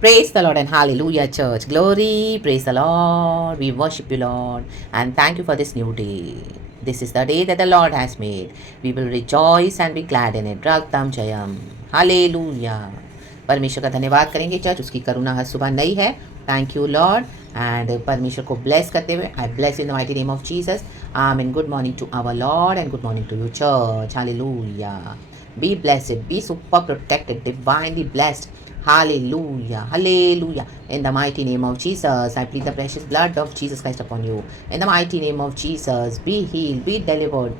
Praise the Lord and hallelujah, church. Glory, praise the Lord. We worship you, Lord, and thank you for this new day. This is the day that the Lord has made. We will rejoice and be glad in it. Raktam Jayam. Hallelujah. परमेश्वर का धन्यवाद करेंगे church, उसकी करुणा हर सुबह नई है. Thank you Lord. And परमेश्वर को ब्लेस करते हुए I bless in the mighty name of Jesus. Amen. Good morning to our Lord and good morning to you church. Hallelujah. Be blessed, be super protected, divinely blessed. Hallelujah, hallelujah. In the mighty name of Jesus, I plead the precious blood of Jesus Christ upon you. In the mighty name of Jesus, be healed, be delivered.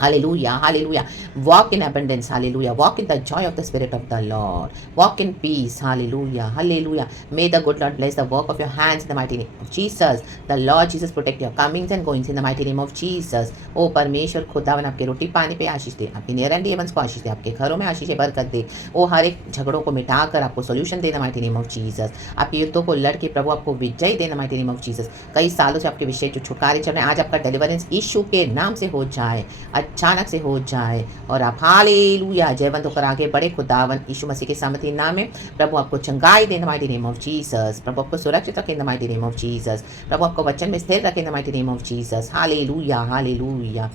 Hallelujah, hallelujah. Walk in abundance, hallelujah. Walk in the joy of the Spirit of the Lord. Walk in peace, hallelujah, hallelujah. May the good Lord bless the work of your hands in the mighty name of Jesus. The Lord Jesus protect your comings and goings in the mighty name of Jesus. ओ परमेश्वर खुदावन आपके रोटी पानी पे आशीष दे, आपके near and Evans को आशीष दे, आपके घरों में आशीष बरकत दे. ओ हर एक झगड़ों को मिटाकर आपको सोल्यूशन दे the mighty name of Jesus. आपके युद्धों को लड़के प्रभु आपको विजय दे the mighty name of Jesus. कई सालों से आपके विषय जो छुटकारे चल रहे हैं, आज आपका डिलीवरेंस यीशु के नाम से हो जाए, अचानक से हो जाए और आप हालेलुया जयवंत होकर आगे बढ़े. खुदावन यीशु मसीह के सामर्थ्य नाम में प्रभु आपको चंगाई दे the mighty name of Jesus. प्रभु आपको सुरक्षित रखे the mighty name of Jesus. प्रभु आपको वचन में स्थिर रखे the mighty name of Jesus. Hallelujah, hallelujah.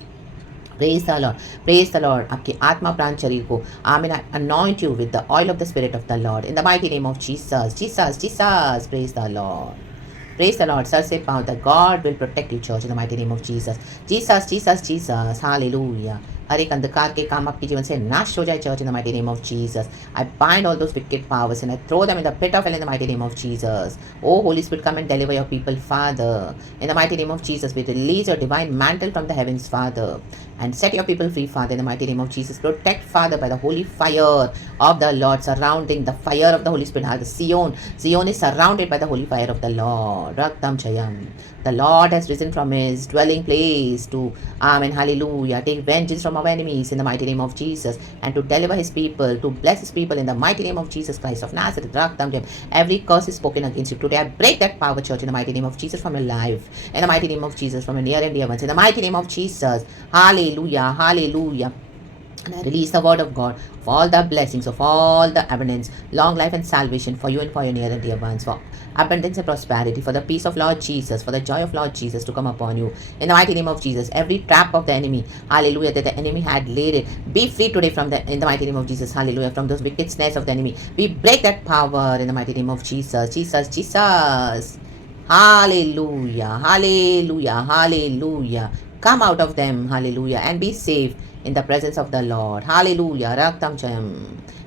Praise the Lord, praise the Lord. आपकी आत्मा प्राण शरीर को amen anoint you with the oil of the Spirit of the Lord in the mighty name of Jesus. Jesus, Jesus. Praise the Lord. Praise the Lord. Sir से पाँव तक God will protect you church in the mighty name of Jesus. Jesus, Jesus, Jesus. Hallelujah. हर एक अंधकार के काम आपके जीवन से नाश हो जाए church in the mighty name of Jesus. I bind all those wicked powers and I throw them in the pit of hell in the mighty name of Jesus. O Holy Spirit come and deliver your people Father in the mighty name of Jesus. We release your divine mantle from the heavens Father and set your people free, Father, in the mighty name of Jesus. Protect, Father, by the holy fire of the Lord, surrounding the fire of the Holy Spirit. Zion is surrounded by the holy fire of the Lord. Raktam Chayam. The Lord has risen from his dwelling place to, amen, hallelujah, take vengeance from our enemies in the mighty name of Jesus, and to deliver his people, to bless his people in the mighty name of Jesus Christ of Nazareth. Raktam Chayam. Every curse is spoken against you today. I break that power, church, in the mighty name of Jesus from your life, in the mighty name of Jesus, from your near and dear ones, in the mighty name of Jesus. Hallelujah, hallelujah. And I release the word of God for all the blessings of all the abundance, long life and salvation for you and for your near and dear ones, for abundance and prosperity, for the peace of Lord Jesus, for the joy of Lord Jesus to come upon you. In the mighty name of Jesus, every trap of the enemy, hallelujah, that the enemy had laid it, be free today from the, in the mighty name of Jesus, hallelujah, from those wicked snares of the enemy. We break that power in the mighty name of Jesus, Jesus, Jesus. Hallelujah, hallelujah, hallelujah. Come out of them, hallelujah, and be safe in the presence of the Lord. Hallelujah. Raktam Jayam.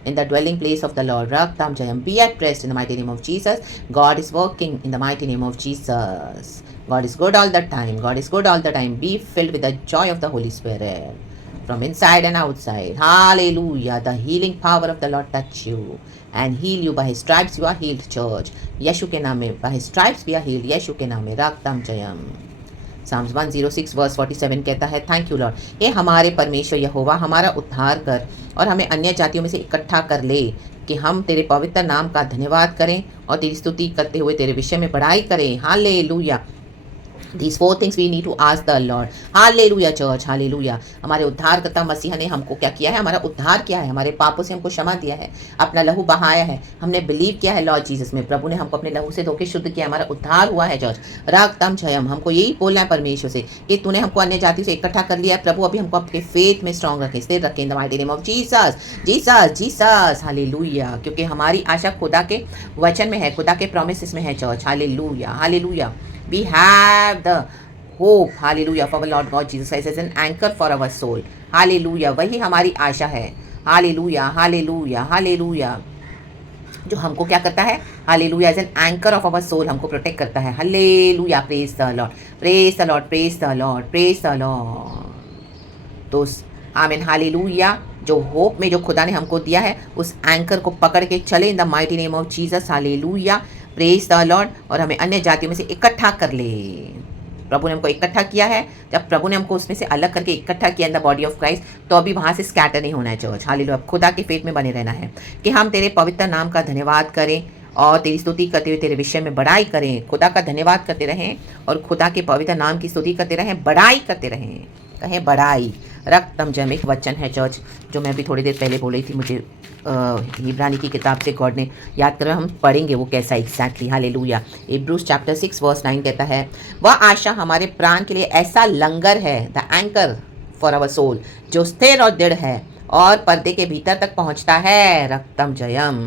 In the dwelling place of the Lord. Raktam Jayam. Be at rest in the mighty name of Jesus. God is working in the mighty name of Jesus. God is good all the time. God is good all the time. Be filled with the joy of the Holy Spirit from inside and outside. Hallelujah. The healing power of the Lord touch you and heal you. By his stripes you are healed, church. Yeshu ke naam mein. By his stripes we are healed. Yeshu ke naam mein. Raktam Jayam. Psalms 106 verse 47 कहता है, thank you Lord. हे हमारे परमेश्वर यहोवा, हमारा उद्धार कर और हमें अन्य जातियों में से इकट्ठा कर ले कि हम तेरे पवित्र नाम का धन्यवाद करें और तेरी स्तुति करते हुए तेरे विषय में बड़ाई करें. Hallelujah. These 4 things we need to ask the Lord. Hallelujah church, hallelujah. हमारे उद्धारकर्ता मसीह ने हमको क्या किया है? हमारा उद्धार किया है, हमारे पापों से हमको क्षमा दिया है, अपना लहू बहाया है, हमने बिलीव किया है लॉर्ड जीसस में. प्रभु ने हमको अपने लहू से धोके शुद्ध किया, हमारा उद्धार हुआ है चर्च. रागतम छयम. हमको यही बोलना है परमेश्वर से कि तूने हमको अन्य जातियों से इकट्ठा कर लिया है. प्रभु अभी हमको आपके फेथ में स्ट्रॉन्ग रखें, स्थिर रखें इन the mighty name of Jesus. Jesus, Jesus, hallelujah. क्योंकि हमारी आशा खुदा के वचन में है, खुदा के प्रॉमिसेस में है church. Hallelujah, hallelujah. We have the hope, hallelujah, for our Lord God Jesus Christ as an anchor for our soul. Hallelujah. वही हमारी आशा है. Hallelujah, hallelujah, hallelujah. जो हमको क्या करता है? Hallelujah, as an anchor of our soul हमको protect करता है. Hallelujah, praise the Lord, praise the Lord, praise the Lord, praise the Lord. तो आमीन, हालेलुया. जो होप में जो खुदा ने हमको दिया है, उस एंकर को पकड़ के चले इन the mighty name of Jesus. Hallelujah, praise the Lord. और हमें अन्य जातियों में से इकट्ठा कर ले. प्रभु ने हमको इकट्ठा किया है. जब प्रभु ने हमको उसमें से अलग करके इकट्ठा किया in the body of Christ, तो अभी वहाँ से स्कैटर नहीं होना है चर्च. हालेलुया. अब खुदा के फेथ में बने रहना है कि हम तेरे पवित्र नाम का धन्यवाद करें और तेरी स्तुति करते हुए तेरे विषय में बड़ाई करें. खुदा का धन्यवाद करते रहें और खुदा के पवित्र नाम की स्तुति करते रहें, बड़ाई करते रहें. कहें बड़ाई. रक्तम जयम एक वचन है चर्च, जो मैं अभी थोड़ी देर पहले बोल रही थी, मुझे इब्रानी की किताब से गॉड ने याद करा, हम पढ़ेंगे वो कैसा एग्जैक्टली। हालेलुया। इब्रूस चैप्टर 6 वर्स 9 कहता है, वह आशा हमारे प्राण के लिए ऐसा लंगर है, the anchor for our soul, जो स्थिर और दृढ़ है और पर्दे के भीतर तक पहुंचता है। रक्तम जयम।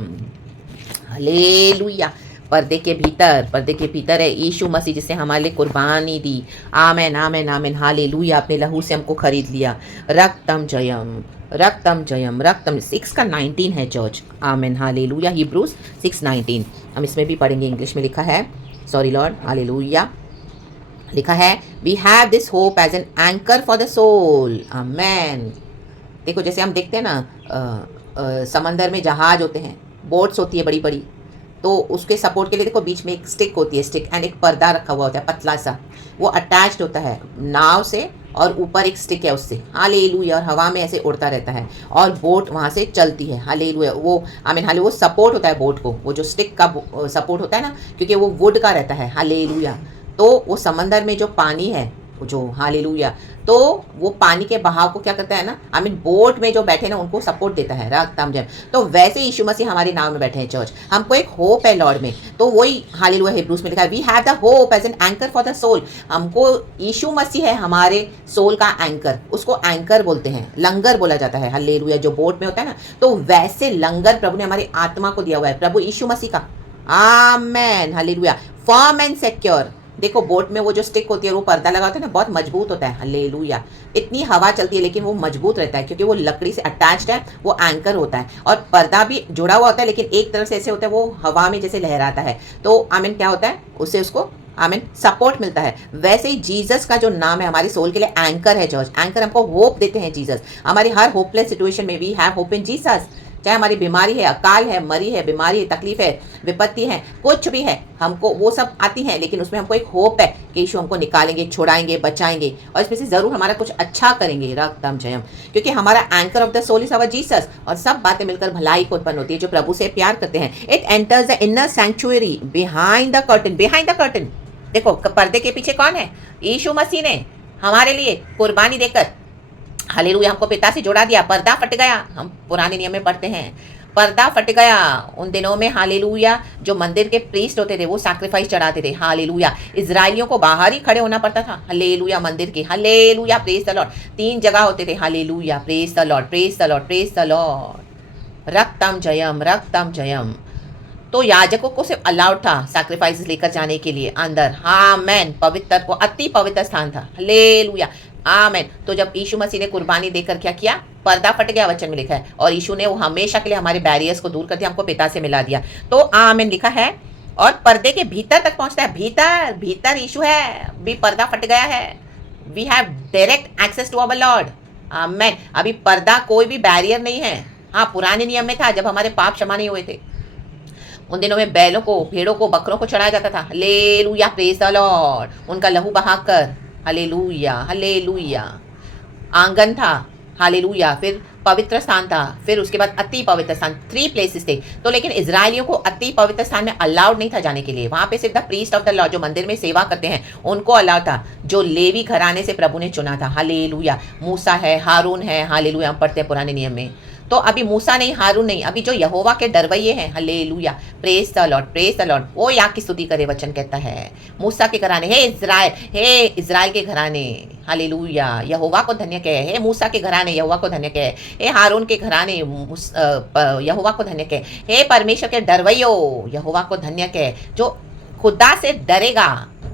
हालेलुया। पर्दे के भीतर है यीशु मसीह, जिसने हमारे लिए कुर्बानी दी। आमेन आमेन आमेन। हालेलुया। अपने लहू से हमको खरीद लिया। रक्तम जयम, रक्तम जयम, रक्तम 6 का 19 है चर्च। Amen hallelujah. हिब्रूस 6:19 हम इसमें भी पढ़ेंगे, इंग्लिश में लिखा है, सॉरी लॉर्ड। हालेलुया। लिखा है, we have this hope as an anchor for the soul. Amen. देखो जैसे हम देखते हैं ना, समंदर में जहाज होते हैं, बोट्स होती है बड़ी बड़ी, तो उसके सपोर्ट के लिए देखो बीच में एक स्टिक होती है, स्टिक एंड एक पर्दा रखा हुआ होता है पतला सा, वो अटैच्ड होता है नाव से, और ऊपर एक स्टिक है उससे। हालेलुया। और हवा में ऐसे उड़ता रहता है और बोट वहाँ से चलती है। हालेलुया। वो आमीन हाले वो सपोर्ट होता है बोट को, वो जो स्टिक का सपोर्ट होता है ना, क्योंकि वो वुड का रहता है। हालेलुया। तो वो समंदर में जो पानी है, जो हालेलुया, तो वो पानी के बहाव को क्या करता है ना, आई मीन बोट में जो बैठे ना उनको सपोर्ट देता है। रक्तम जयम। तो वैसे यीशु मसीह हमारे नाम में बैठे हैं चर्च, हमको एक होप है लॉर्ड में। तो वही हालेलुया हिब्रूस में लिखा है, we have the hope as an anchor for the soul. हमको यीशु मसीह है हमारे सोल का एंकर, उसको एंकर बोलते हैं, लंगर बोला जाता है। हालेलुया। जो बोट में होता है ना, तो वैसे लंगर प्रभु ने हमारी आत्मा को दिया हुआ है, प्रभु यीशु मसीह का। Amen hallelujah. Firm and secure. देखो बोट में वो जो स्टिक होती है, वो पर्दा लगा होता है ना, बहुत मजबूत होता है। हालेलुया। इतनी हवा चलती है लेकिन वो मजबूत रहता है, क्योंकि वो लकड़ी से अटैच्ड है, वो एंकर होता है। और पर्दा भी जुड़ा हुआ होता है, लेकिन एक तरफ से ऐसे होता है, वो हवा में जैसे लहराता है, तो आमीन क्या होता है, उससे उसको आमीन सपोर्ट मिलता है। वैसे ही जीसस का जो नाम है हमारी सोल के लिए एंकर है चर्च। एंकर हमको होप देते हैं जीसस। हमारी हर होपलेस सिचुएशन में we have hope in Jesus. चाहे हमारी बीमारी है, अकाल है, मरी है, बीमारी है, तकलीफ है, विपत्ति है, कुछ भी है, हमको वो सब आती हैं, लेकिन उसमें हमको एक होप है कि यीशु हमको निकालेंगे, छुड़ाएंगे, बचाएंगे, और इसमें से जरूर हमारा कुछ अच्छा करेंगे। रक्तम जयम। क्योंकि हमारा anchor of the soul is our Jesus, और सब बातें मिलकर भलाई को उत्पन्न होती है जो प्रभु से प्यार करते हैं। It enters the inner sanctuary behind the curtain. Behind the curtain, देखो पर्दे के पीछे कौन है, यीशु मसीह ने हमारे लिए कुर्बानी देकर हालेलुया हमको पिता से जोड़ा दिया। पर्दा फट गया, हम पुराने नियम में पढ़ते हैं, पर्दा फट गया। उन दिनों में हालेलुया जो मंदिर के प्रीस्ट होते थे वो सैक्रिफाइस चढ़ाते थे। हालेलुया। इजराइलियों को बाहर ही खड़े होना पड़ता था। हालेलुया। मंदिर के हालेलुया प्रेज द लॉर्ड 3 जगह होते थे। Hallelujah. Praise the Lord, praise the Lord, praise the Lord. रक्तम जयम, रक्तम जयम। तो याजकों को सिर्फ अलाउड था सैक्रिफाइस लेकर जाने के लिए अंदर। आमेन। पवित्र को अति पवित्र स्थान था। हालेलुया। आमेन। तो जब यीशु मसीह ने कुर्बानी देकर क्या किया, पर्दा फट गया, वचन में लिखा है, और यीशु ने वो हमेशा के लिए हमारे बैरियर्स को दूर कर दिया, हमको पिता से मिला दिया। तो आमेन लिखा है, और पर्दे के भीतर तक पहुंचता है। भीतर भीतर यीशु है, भी पर्दा फट गया है। We have direct access to our Lord. Amen. अभी पर्दा कोई भी बैरियर नहीं है। हाँ, पुराने नियम में था, जब हमारे पाप क्षमा नहीं हुए थे, उन दिनों में बैलों को, भेड़ों को, बकरों को चढ़ाया जाता था। हालेलुया। Praise the Lord. उनका लहू बहाकर, हालेलुया हालेलुया। आंगन था, हालेलुया। फिर पवित्र स्थान था, फिर उसके बाद अति पवित्र स्थान। 3 प्लेसेस थे। तो लेकिन इजरायलियों को अति पवित्र स्थान में अलाउड नहीं था जाने के लिए। वहां पे सिर्फ the priest of the Lord, जो मंदिर में सेवा करते हैं, उनको अलाउड था, जो लेवी घराने से प्रभु ने चुना था। हालेलुया। मूसा है, हारून है, हालेलुया। हम पढ़ते हैं पुराने नियम में। तो अभी मूसा नहीं, हारून नहीं, अभी जो यहोवा के डरवैये हैं। Hallelujah. Praise the Lord, praise the Lord. वो या की स्तुति करे, वचन कहता है मूसा के घराने, हे इज़राइल के घराने, हालेलुया, यहोवा को धन्य कहे। हे मूसा के घराने, यहोवा को धन्य कहे। हे हारून के घराने, यहोवा को धन्य कहे। हे परमेश्वर के डरवैयो, यहोवा को धन्य कहे। जो खुदा से डरेगा,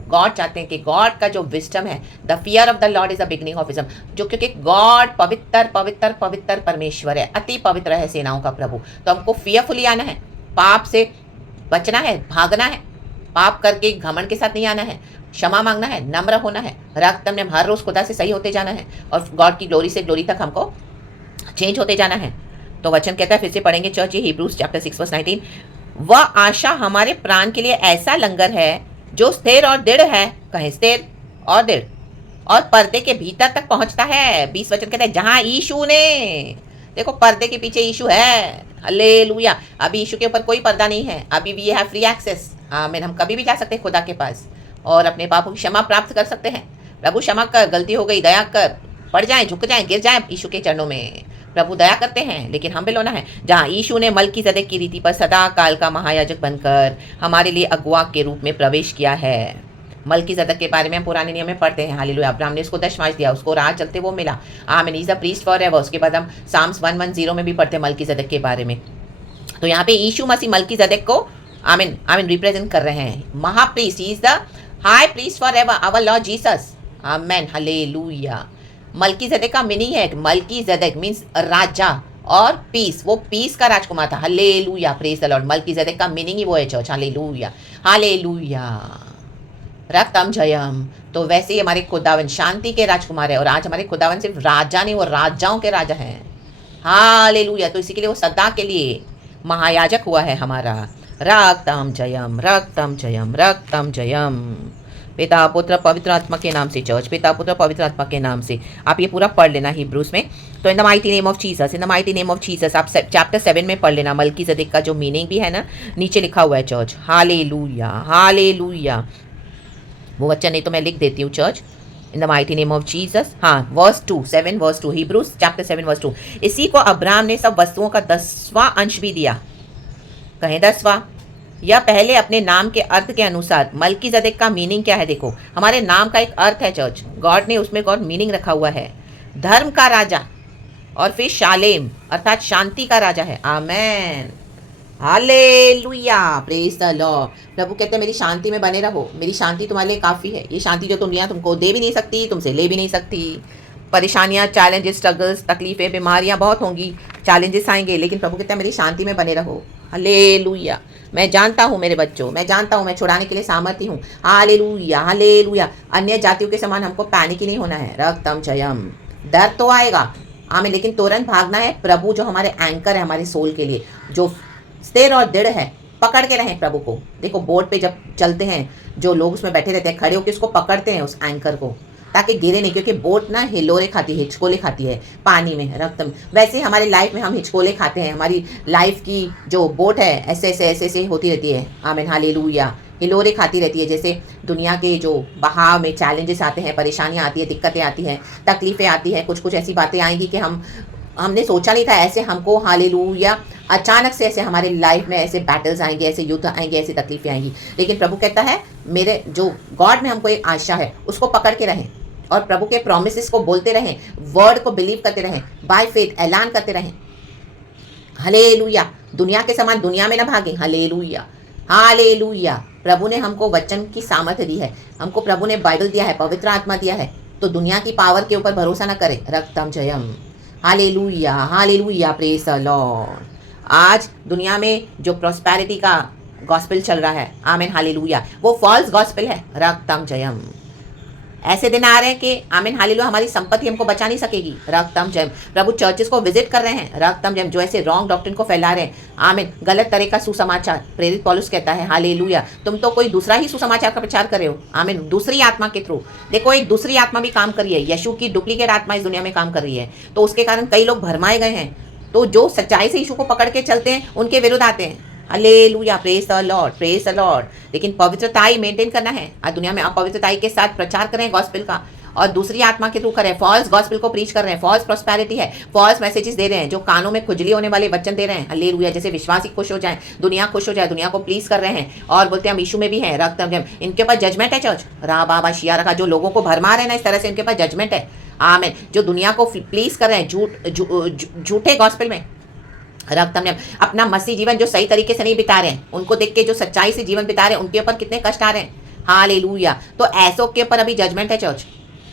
गॉड चाहते हैं कि गॉड का जो विजडम है, the fear of the Lord is the beginning of wisdom, जो क्योंकि गॉड पवित्र पवित्र पवित्र परमेश्वर है, अति पवित्र है, सेनाओं का प्रभु। तो हमको फियरफुली आना है, पाप से बचना है, भागना है, पाप करके घमंड के साथ नहीं आना है, क्षमा मांगना है, नम्र होना है, रक्तम ने हर रोज खुदा से सही होते जाना है, और गॉड की ग्लोरी से ग्लोरी तक हमको चेंज होते जाना है। तो वचन कहता है, फिर से पढ़ेंगे चर्च, हिब्रूस चैप्टर 6 वर्स 19, वह आशा हमारे प्राण के लिए ऐसा लंगर है जो स्थिर और दृढ़ है। कहें स्थिर और दृढ़, और पर्दे के भीतर तक पहुंचता है। 20 वचन कहते हैं, जहां यीशु ने, देखो पर्दे के पीछे यीशु है। हालेलुया। अभी यीशु के ऊपर कोई पर्दा नहीं है, अभी वी हैव फ्री एक्सेस। आमीन। हम कभी भी जा सकते हैं खुदा के पास और अपने पापों की क्षमा प्राप्त कर सकते हैं। प्रभु क्षमा कर, गलती हो गई, दया कर, पड़ जाएं, झुक जाएं, गिर जाएं यीशु के चरणों में। प्रभु दया करते हैं, लेकिन हम पे होना है। जहाँ यीशु ने मलकीज़ेदेक की रीति पर सदा काल का महायाजक बनकर हमारे लिए अगुआ के रूप में प्रवेश किया है। मलकीज़ेदेक के बारे में हम पुराने नियम में पढ़ते हैं। हालेलुया। अब्राहम ने उसको दशमांश दिया, उसको राह चलते वो मिला। आमीन। Is a priest forever. उसके बाद हम साम्स 110 में भी पढ़ते हैं मलकीज़ेदेक के बारे में। तो यहाँ पे यीशु मसीह मलकीज़ेदेक को आमीन आमीन रिप्रेजेंट कर रहे हैं। महाप्रीस्ट, he is the high priest forever, our Lord Jesus. Amen. Hallelujah. Melchizedek का मीनिंग है, मलकीज़ेदेक मीन्स राजा और पीस, वो पीस का राजकुमार था। Hallelujah, praise the Lord. Melchizedek का मीनिंग ही वो है चर्च। Hallelujah, hallelujah. रक्तम जयम। तो वैसे ही हमारे खुदावन शांति के राजकुमार है, और आज हमारे खुदावन सिर्फ राजा नहीं, वो राजाओं के राजा हैं। हालेलुया। तो इसी के लिए वो सदा के लिए महायाजक हुआ है हमारा। रक्तम जयम, रक्तम जयम, रक्तम जयम। पिता पुत्र पवित्र आत्मा के नाम से चर्च, पिता पुत्र पवित्र आत्मा के नाम से। आप ये पूरा पढ़ लेना हिब्रूस में। तो इन the mighty name of Jesus, in the mighty name of Jesus, आप चैप्टर 7 में पढ़ लेना। मलकीज़ेदेक का जो मीनिंग भी है ना, नीचे लिखा हुआ है चर्च। Hallelujah, hallelujah. वो बच्चा नहीं तो मैं लिख देती हूँ church. In the mighty name of Jesus. हाँ, verse 2, 7 verse 2, Hebrews chapter 7 verse 2। इसी को अब्राहम ने सब वस्तुओं का 10वां अंश भी दिया। कहें 10वां। यह पहले अपने नाम के अर्थ के अनुसार। मलकीज़ेदेक का मीनिंग क्या है? देखो, हमारे नाम का एक अर्थ है चर्च। गॉड ने उसमें गॉड मीनिंग रखा हुआ है। धर्म का राजा, और फिर शालेम अर्थात शांति का राजा है। आमेन, हालेलुया, प्रेज द लॉर्ड। प्रभु कहते हैं मेरी शांति में बने रहो, मेरी शांति तुम्हारे लिए काफ़ी है। ये शांति जो दुनिया तुमको दे भी नहीं सकती, तुमसे ले भी नहीं सकती। परेशानियाँ, चैलेंजेस, स्ट्रगल्स, तकलीफ़ें, बीमारियाँ बहुत होंगी, चैलेंजेस आएंगे, लेकिन प्रभु कहते हैं मेरी शांति में बने रहो। हालेलुया। मैं जानता हूँ मेरे बच्चों, मैं जानता हूँ मैं छुड़ाने के लिए सामर्थ्य हूँ। Hallelujah, hallelujah. अन्य जातियों के समान हमको पैनिक ही नहीं होना है। रक्तम जयम। डर तो आएगा हमें, लेकिन तुरंत भागना है। प्रभु जो हमारे एंकर है हमारे सोल के लिए, जो स्थिर और दृढ़ है, पकड़ के रहें प्रभु को। देखो, बोट पे जब चलते हैं, जो लोग उसमें बैठे रहते हैं, खड़े होकर उसको पकड़ते हैं उस एंकर को, ताकि गिरे नहीं, क्योंकि बोट ना हिलोरे खाती है, हिचकोले खाती है पानी में, रक्त में। वैसे हमारी लाइफ में हम हिचकोले खाते हैं। हमारी लाइफ की जो बोट है ऐसे ऐसे ऐसे ऐसे होती रहती है। आमीन, हालेलुया। हिलोरे खाती रहती है। जैसे दुनिया के जो बहाव में चैलेंजेस आते हैं, परेशानियाँ आती है, दिक्कतें आती हैं, तकलीफ़ें आती हैं, कुछ कुछ ऐसी बातें आएंगी कि हमने सोचा नहीं था ऐसे हमको, हालेलुया, अचानक से ऐसे हमारे लाइफ में ऐसे बैटल्स आएंगे, ऐसे युद्ध आएंगे, ऐसी तकलीफें आएंगी। लेकिन प्रभु कहता है मेरे जो गॉड में हमको एक आशा है, उसको पकड़ के रहें और प्रभु के प्रॉमिसेस को बोलते रहें, वर्ड को बिलीव करते रहें, बाय फेथ ऐलान करते रहें। हालेलुया। दुनिया के समान दुनिया में ना भागें। Hallelujah, hallelujah. प्रभु ने हमको वचन की सामर्थ्य दी है, हमको प्रभु ने बाइबल दिया है, पवित्र आत्मा दिया है। तो दुनिया की पावर के ऊपर भरोसा ना करें। रक्तम जयम। Hallelujah, hallelujah, praise the Lord. आज दुनिया में जो प्रॉस्पेरिटी का गॉस्पेल चल रहा है, आमीन, हालेलुया, वो फॉल्स गॉस्पेल है। रक्तम जयम। ऐसे दिन आ रहे हैं कि आमीन, हालेलुया, हमारी संपत्ति हमको बचा नहीं सकेगी। रक्तम जयम। प्रभु चर्चेस को विजिट कर रहे हैं। रक्तम जयम। जो ऐसे रॉन्ग डॉक्ट्रिन को फैला रहे हैं, आमीन, गलत तरह का सुसमाचार, प्रेरित पौलुस कहता है, हालेलुया, तुम तो कोई दूसरा ही सुसमाचार का प्रचार कर रहे हो। आमीन, दूसरी आत्मा के थ्रू। देखो, एक दूसरी आत्मा भी काम कर रही है। यीशु की डुप्लीकेट आत्मा इस दुनिया में काम कर रही है, तो उसके कारण कई लोग भरमाए गए हैं। तो जो सच्चाई से यीशु को पकड़ के चलते हैं, उनके विरुद्ध आते हैं। Hallelujah, praise the Lord, praise the Lord. लेकिन पवित्रताई मेंटेन करना है। आज दुनिया में अपवित्रताई के साथ प्रचार करें गॉस्पेल का, और दूसरी आत्मा के थ्रू करें, फॉल्स गॉस्पेल को प्रीच कर रहे हैं, फॉल्स प्रॉस्पेरिटी है, फॉल्स मैसेजेस दे रहे हैं, जो कानों में खुजली होने वाले वचन दे रहे हैं। हालेलुया। जैसे विश्वासी खुश हो जाए, दुनिया खुश हो जाए, दुनिया को प्लीज कर रहे हैं और बोलते हैं हम यीशु में भी हैं। रक्तम जयम। इनके ऊपर जजमेंट है चर्च। रा बाबा शिया रखा, जो लोगों को भरमा रहे हैं ना इस तरह से, इनके पास जजमेंट है। आमीन। जो दुनिया को प्लीज कर रहे हैं झूठे गॉस्पेल में, रक्तम जयम। अपना मसीह जीवन जो सही तरीके से नहीं बिता रहे हैं, उनको देख के जो सच्चाई से जीवन बिता रहे हैं, उनके ऊपर कितने कष्ट आ रहे हैं। हालेलुया। तो ऐसों के ऊपर अभी जजमेंट है चर्च।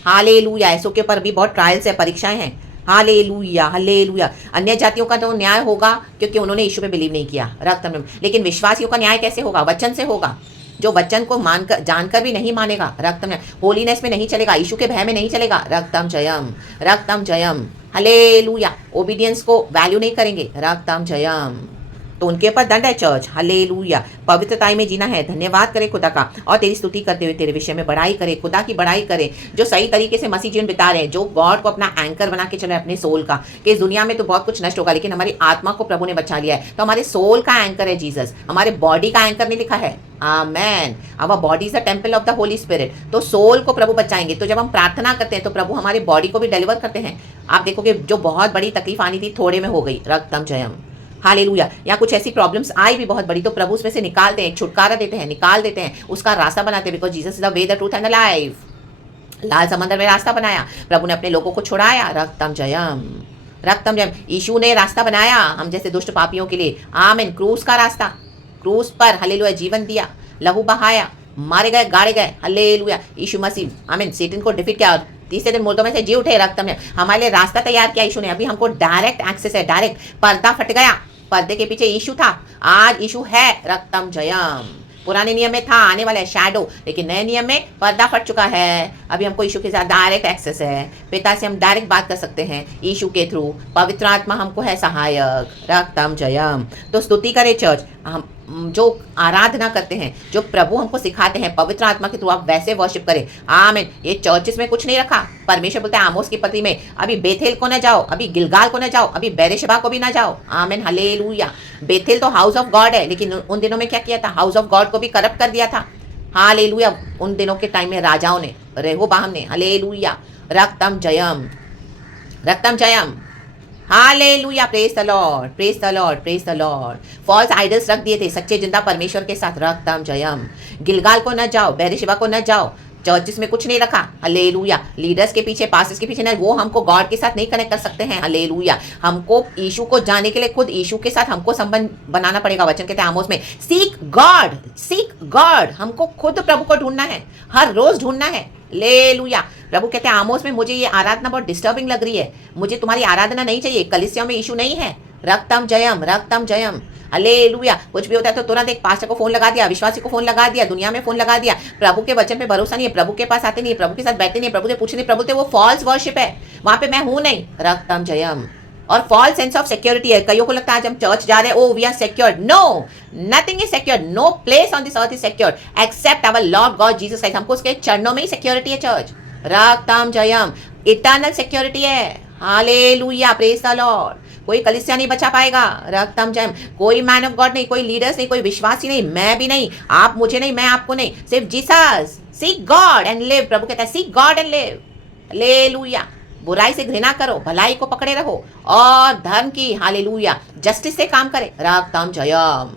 हालेलुया। ऐसों के ऊपर भी बहुत ट्रायल्स है, परीक्षाएं हैं। Hallelujah, hallelujah. अन्य जातियों का तो न्याय होगा क्योंकि उन्होंने यीशु पे बिलीव नहीं किया। रक्तम जयम। लेकिन विश्वासियों का न्याय कैसे होगा? वचन से होगा। जो वचन को मानकर जानकर भी नहीं मानेगा, रक्तम जयम, होलीनेस में नहीं चलेगा, यीशु के भय में नहीं चलेगा, रक्तम जयम, रक्तम जयम, हालेलुया। ओबीडियंस को वैल्यू नहीं करेंगे, रक्तम जयम, तो उनके ऊपर दंड है चर्च। हालेलुया। पवित्रताई में जीना है। धन्यवाद करे खुदा का और तेरी स्तुति करते हुए तेरे विषय में बड़ाई करे, खुदा की बड़ाई करे, जो सही तरीके से मसीह जीवन बिता रहे हैं, जो गॉड को अपना एंकर बना के चले अपने सोल का, कि इस दुनिया में तो बहुत कुछ नष्ट होगा लेकिन हमारी आत्मा को प्रभु ने बचा लिया है। तो हमारे सोल का एंकर है जीसस, हमारे बॉडी का एंकर नहीं लिखा है। Amen. Our body is the temple of the Holy Spirit. तो सोल को प्रभु बचाएंगे। तो जब हम प्रार्थना करते हैं तो प्रभु हमारे बॉडी को भी डिलीवर करते हैं। आप देखोगे जो बहुत बड़ी तकलीफ आनी थी थोड़े में हो गई। रक्तम जयम। हालेलुया। या कुछ ऐसी प्रॉब्लम्स आई भी बहुत बड़ी, तो प्रभु उसमें से निकालते हैं, छुटकारा देते हैं, निकाल देते हैं, उसका रास्ता बनाते हैं। Because Jesus is the way, the truth and the life. लाल समंदर में रास्ता बनाया, प्रभु ने अपने लोगों को छुड़ाया। रक्तम जयम। रक्तम जयम। यीशु ने रास्ता बनाया हम जैसे दुष्ट पापियों के लिए। आमीन। क्रूस का रास्ता, क्रूस पर हालेलुया जीवन दिया, लहू बहाया, मारे गए, गाड़े गए। हालेलुया। यीशु मसीह आमीन सेटन को डिफीट किया और तीसरे दिन मुर्दों में से जी उठे। रक्तम ने हमारे लिए रास्ता तैयार किया यीशु ने। अभी हमको डायरेक्ट एक्सेस है, डायरेक्ट। पर्दा फट गया, पर्दे के पीछे यीशु था, आज यीशु है। रक्तम जयम। पुराने नियम में था, आने वाला है शैडो, लेकिन नए नियम में पर्दा फट चुका है। अभी हमको यीशु के साथ डायरेक्ट एक्सेस है, पिता से हम डायरेक्ट बात कर सकते हैं यीशु के थ्रू। पवित्र आत्मा हमको है सहायक। रक्तम जयम। तो स्तुति करे चर्च। हम जो आराधना करते हैं, जो प्रभु हमको सिखाते हैं पवित्र आत्मा के थ्रू, आप वैसे वर्शिप करें। आमीन। ये चर्चेस में कुछ नहीं रखा। परमेश्वर बोलता है आमोस की पत्री में, अभी बेथेल को न जाओ, अभी गिलगाल को न जाओ, अभी बेरेशबा को भी ना जाओ। आमीन। हालेलुया। बेथेल तो हाउस ऑफ गॉड है, लेकिन उन दिनों में क्या किया था, हाउस ऑफ गॉड को भी करप्ट कर दिया था। हालेलुया। उन दिनों के टाइम में राजाओं ने, रेहोबाम ने। हालेलुया। रक्तम जयम। रक्तम जयम। Hallelujah. Praise the Lord, praise the Lord, praise the Lord. False idols रख दिए थे सच्चे जिंदा परमेश्वर के साथ। रक्तम जयम। गिलगाल को न जाओ, बेरेशबा को न जाओ। चर्चिस में कुछ नहीं रखा। हालेलुया। लीडर्स के पीछे, पास्टर्स के पीछे नहीं, वो हमको गॉड के साथ नहीं कनेक्ट कर सकते हैं। हालेलुया। हमको यीशु को जाने के लिए खुद यीशु के साथ हमको संबंध बनाना पड़ेगा। वचन कहते हैं आमोस में, सीक गॉड, सीक गॉड। हमको खुद प्रभु को ढूंढना है, हर रोज ढूंढना है। हालेलुया। प्रभु कहते हैं आमोस में, मुझे ये आराधना बहुत डिस्टर्बिंग लग रही है, मुझे तुम्हारी आराधना नहीं चाहिए, कलीसिया में यीशु नहीं है। रक्तम जयम। रक्तम जयम। हालेलुया। कुछ भी होता है तो तुरंत एक पास्टर को फोन लगा दिया, विश्वासी को फोन लगा दिया, दुनिया में फोन लगा दिया। प्रभु के वचन पे भरोसा नहीं है, प्रभु के पास आते नहीं है, प्रभु के साथ बैठते नहीं है, प्रभु से पूछते नहीं, प्रभु से वो फॉल्स वर्शिप है, वहां पे मैं हूं नहीं। रक्तम जयम। और फॉल्स सेंस ऑफ सिक्योरिटी है। कईयों को लगता है आज हम चर्च जा रहे हैं, O we are secured. No, nothing is secured. No place on this earth is secured except our Lord God Jesus Christ. हमको उसके चरणों में ही सिक्योरिटी है चर्च। रक्तम जयम। इटर्नल सिक्योरिटी है। हालेलुया। Praise the Lord. कोई कलीसिया नहीं बचा पाएगा। रक्तम जयम। कोई मैन ऑफ गॉड नहीं, कोई लीडर्स नहीं, कोई विश्वासी नहीं, मैं भी नहीं, आप मुझे नहीं, मैं आपको नहीं, सिर्फ Jesus. Seek God and live. प्रभु कहता है seek God and live. Hallelujah. बुराई से घृणा करो, भलाई को पकड़े रहो और धर्म की, हालेलुया, जस्टिस से काम करे। रक्तम जयम।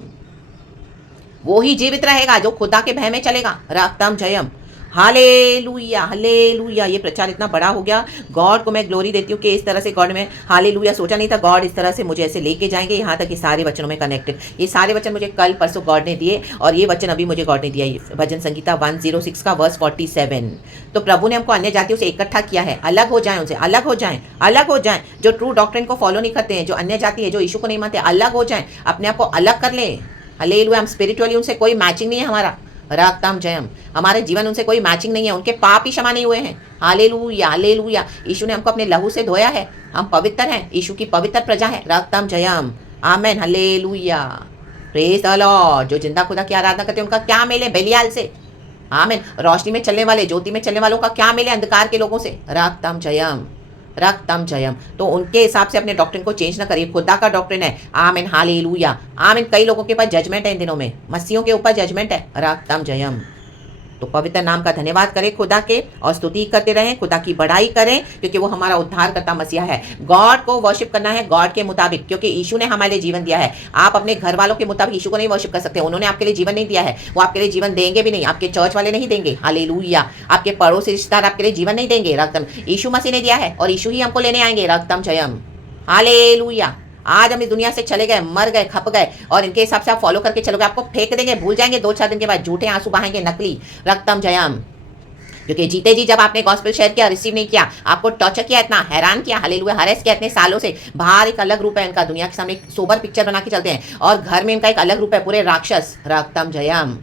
वो ही जीवित रहेगा जो खुदा के भय में चलेगा। रक्तम जयम। हालेलुया। हालेलुया। ये प्रचार इतना बड़ा हो गया। गॉड को मैं ग्लोरी देती हूँ कि इस तरह से गॉड में, हालेलुया, सोचा नहीं था गॉड इस तरह से मुझे ऐसे लेके जाएंगे यहाँ तक कि सारे वचनों में कनेक्टेड। ये सारे वचन मुझे कल परसों गॉड ने दिए और ये वचन अभी मुझे गॉड ने दिया। भजन संगीता 106 का वर्स 47। तो प्रभु ने हमको अन्य जातियों से इकट्ठा किया है। अलग हो जाएं उनसे, अलग हो जाएं, अलग हो जाएं। जो ट्रू डॉक्ट्रिन को फॉलो नहीं करते हैं, जो अन्य जाति है, जो यीशु को नहीं मानते, अलग हो जाएं, अपने आप को अलग कर लें। हालेलुया। हम स्पिरिचुअली उनसे कोई मैचिंग नहीं है हमारा। रक्तम जयम। हमारे जीवन उनसे कोई मैचिंग नहीं है, उनके पाप ही क्षमा नहीं हुए हैं। हालेलुया। हालेलुया। यीशु ने हमको अपने लहू से धोया है, हम पवित्र हैं, यीशु की पवित्र प्रजा है। रक्तम जयम। आमेन। हालेलुया। Praise the Lord. जो जिंदा खुदा की आराधना करते हैं उनका क्या मेल है बेलियाल से। आमेन। रोशनी में चलने वाले, ज्योति में चलने वालों का क्या मेल है अंधकार के लोगों से। रक्तम जयम। रक्तम जयम। तो उनके हिसाब से अपने डॉक्ट्रिन को चेंज ना करिए, खुदा का डॉक्ट्रिन है। आमीन। हालेलुया। आमीन। कई लोगों के पास जजमेंट है इन दिनों में, मसीहों के ऊपर जजमेंट है। रक्तम जयम। तो पवित्र नाम का धन्यवाद करें खुदा के और स्तुति करते रहें, खुदा की बड़ाई करें, क्योंकि वो हमारा उद्धार करता मसीहा है। गॉड को वर्शिप करना है गॉड के मुताबिक, क्योंकि यीशु ने हमारे लिए जीवन दिया है। आप अपने घर वालों के मुताबिक यीशु को नहीं वर्शिप कर सकते। उन्होंने आपके लिए जीवन नहीं दिया है, वो आपके लिए जीवन देंगे भी नहीं, आपके चर्च वाले नहीं देंगे। हालेलुया। आपके पड़ोसी रिश्तेदार आपके लिए जीवन नहीं देंगे। रक्तम यीशु मसीह ने दिया है और यीशु ही हमको लेने आएंगे। रक्तम जयम। हालेलुया। आज हम इस दुनिया से चले गए, मर गए, खप गए और इनके हिसाब से आप फॉलो करके चलोगे, आपको फेंक देंगे, भूल जाएंगे। 2-4 दिन के बाद झूठे आंसू बहाएंगे, नकली। रक्तम जयम। क्योंकि जीते जी जब आपने गॉस्पेल शेयर किया, रिसीव नहीं किया, आपको टॉर्चर किया, इतना हैरान किया, हालेलुया, हरेस किया इतने सालों से, बाहर एक अलग रूप है इनका, दुनिया के सामने एक सोबर पिक्चर बना के चलते हैं और घर में इनका एक अलग रूप है, पूरे राक्षस। रक्तम जयम।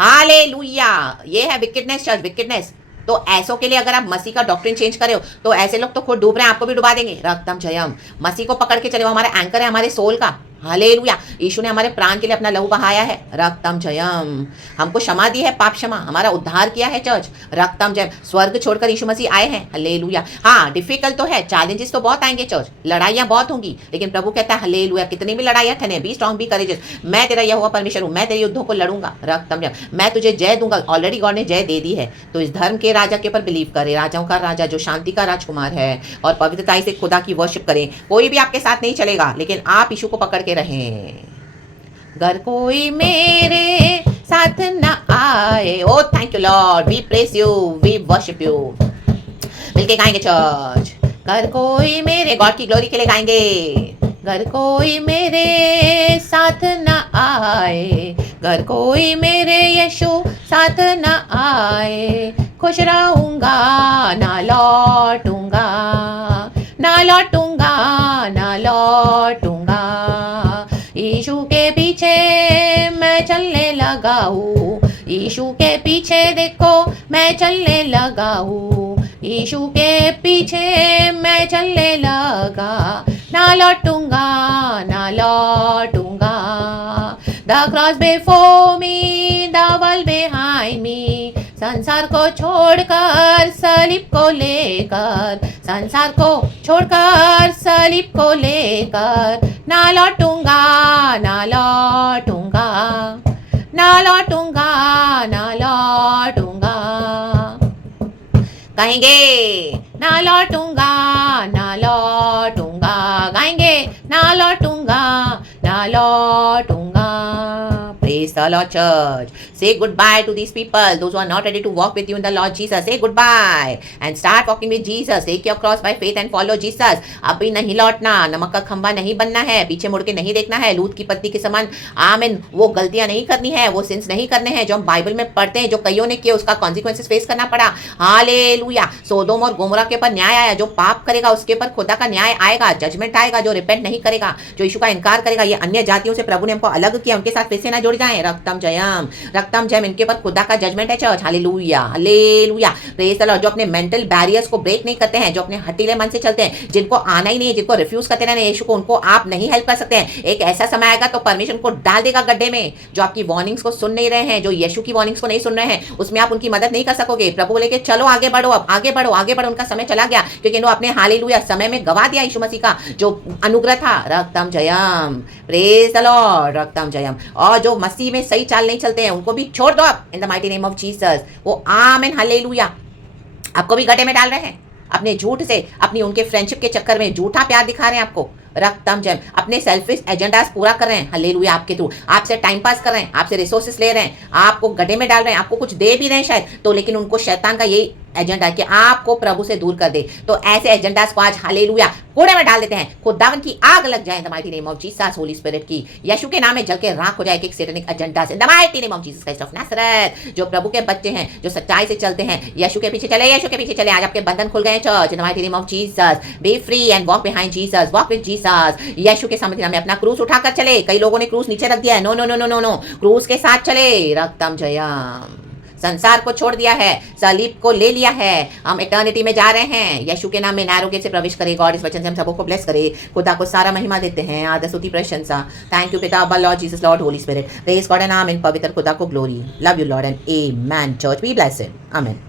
हालेलुया। ये है विकेडनेस चर्च, विकेडनेस। तो ऐसों के लिए अगर आप मसीह का डॉक्ट्रिन चेंज करे हो तो ऐसे लोग तो खुद डूब रहे हैं, आपको भी डुबा देंगे। रक्तम जयम। मसीह को पकड़ के चले, वो हमारा एंकर है हमारे सोल का। हालेलुया। यीशु ने हमारे प्राण के लिए अपना लहू बहाया है, रक्तम जयम। हमको क्षमा दी है, पाप क्षमा, हमारा उद्धार किया है चर्च, रक्तम जयम। स्वर्ग छोड़कर यीशु मसीह आए हैं, हालेलुया। हाँ, डिफिकल्ट तो है, चैलेंजेस तो बहुत आएंगे चर्च, लड़ाइयाँ बहुत होंगी, लेकिन प्रभु कहता है हालेलुया, कितनी भी लड़ाइयाँ ठने, बी स्ट्रॉन्ग, बी करेजियस, मैं तेरा यहोवा परमेश्वर हूँ, मैं तेरे युद्धों को लड़ूंगा, रक्तम जयम। मैं तुझे जय दूंगा, ऑलरेडी गॉड ने जय दे दी है। तो इस धर्म के राजा के ऊपर बिलीव करे, राजाओं का राजा जो शांति का राजकुमार है, और पवित्रता से खुदा की वर्शिप करें। कोई भी आपके साथ नहीं चलेगा, लेकिन आप यीशु को पकड़ के रहें। घर कोई मेरे साथ न आए। Oh thank you Lord, we praise you, we worship you. मिलके गाएंगे चर्च। घर कोई मेरे, गॉड की ग्लोरी के लिए गाएंगे। घर कोई मेरे साथ न आए, घर कोई मेरे यीशु साथ न आए, खुश रहूंगा ना लौटूंगा, ना लौटूंगा, ना लौटूंगा। यीशु के पीछे मैं चलने लगा हूँ, यीशु के पीछे देखो मैं चलने लगा हूँ, यीशु के पीछे मैं चलने लगा, ना लौटूंगा, ना लौटूंगा। The cross before me, the world behind me, संसार को छोड़कर सलीब को लेकर, संसार को छोड़कर सलीब को लेकर, ना लौटूंगा, ना लौटूंगा, ना लौटूंगा, ना लौटूंगा। गाएंगे ना लौटूंगा, ना लौटूंगा, गाएंगे ना लौटूंगा, ना लौटूंगा। Praise the Lord church. Say goodbye to these people, those who are not ready to walk with you in the Lord Jesus. Say goodbye and start walking with Jesus. Take your cross by faith and follow Jesus. अभी नहीं लौटना, नमक का खंबा नहीं बनना है, पीछे मुड़ के नहीं देखना है, लूत की पत्नी के समान आमीन वो गलतियां नहीं करनी है, वो सिंस नहीं करने हैं जो हम बाइबल में पढ़ते हैं, जो कईयों ने किए उसका कॉन्सिक्वेंसेस फेस करना पड़ा। हालेलुया। सोदोम और गोमोरा के ऊपर न्याय आया, जो पाप करेगा उसके ऊपर खुदा का न्याय आएगा, जजमेंट आएगा। जो रिपेंट नहीं करेगा, जो यीशु का इनकार करेगा, ये अन्य जातियों से प्रभु ने हमको अलग किया, उनके साथ फिर से ना जुड़ जाएं। रक्तम जयम, रक्तम जयम। इनके ऊपर खुदा का जजमेंट है church, hallelujah, hallelujah. Praise the Lord. जो अपने मेंटल बैरियर्स को ब्रेक नहीं करते हैं, जो अपने हटीले मन से चलते हैं, जिनको आना ही नहीं है, जिनको रिफ्यूज करते रहना यीशु को, उनको आप नहीं हेल्प कर सकते हैं। एक ऐसा समय आएगा तो परमेश्वर को डाल देगा गड्ढे में। जो आपकी वार्निंग्स को सुन नहीं रहे हैं, जो यीशु की वार्निंग्स को नहीं सुन रहे हैं, उसमें आप उनकी मदद नहीं कर सकोगे। प्रभु बोले चलो आगे बढ़ो, अब आगे बढ़ो, आगे बढ़ो। उनका समय चला गया, क्योंकि वो अपने हालेलुया समय में गवा दिया यीशु मसीह का जो अनुग्रह था। रक्तम जयम, प्रेज द लॉर्ड, रक्तम जयम। और जो मसीह में सही चाल नहीं चलते हैं, उनको भी छोड़ दो आप इन the mighty name of Jesus. वो आमीन, हालेलुया। आपको भी गड्ढे में डाल रहे हैं अपने झूठ से, अपनी उनके फ्रेंडशिप के चक्कर में झूठा प्यार दिखा रहे हैं आपको। रक्तम जयम। अपने सेल्फिश एजेंडास पूरा कर रहे हैं, हालेलुया, आपके थ्रू। आपसे टाइम पास कर रहे हैं, आपसे रिसोर्सेस ले रहे हैं, आपको गड्ढे में डाल रहे हैं, आपको कुछ दे भी रहे हैं शायद तो, लेकिन उनको शैतान का यही एजेंडा है कि आपको प्रभु से दूर कर दे। तो ऐसे एजेंडास को आज हालेलुया कूड़े में डाल देते हैं। खुदावन की आग लग जाए इन the mighty name of Jesus, Holi spirit की यीशु के नाम में जल के राख हो जाए एक सैतानिक agendas in the mighty name of Jesus Christ of Nazareth. जो प्रभु के बच्चे हैं, जो सच्चाई से चलते हैं, यीशु के पीछे चले, यीशु के पीछे चले। आज आपके बंधन खुल गए church in the mighty name of Jesus. Be free and walk behind Jesus, walk with Jesus. यीशु के सामने में अपना क्रूस उठाकर चले। कई लोगों ने क्रूस नीचे रख दिया है, no no no no no no, क्रूस के साथ चले। रक्तम जयम। संसार को छोड़ दिया है, सलीब को ले लिया है, हम इटर्निटी में जा रहे हैं। यीशु के नाम में नैरो गेट से प्रवेश करे। गॉड इस वचन से हम सबको ब्लेस करे। खुदा को सारा महिमा देते हैं, आदर स्तुति प्रशंसा। थैंक यू पिता, Lord Jesus, Lord Holi spirit. Praise God and आमीन। पवित्र खुदा को glory. Love you Lord and amen. Church be blessed. आमीन।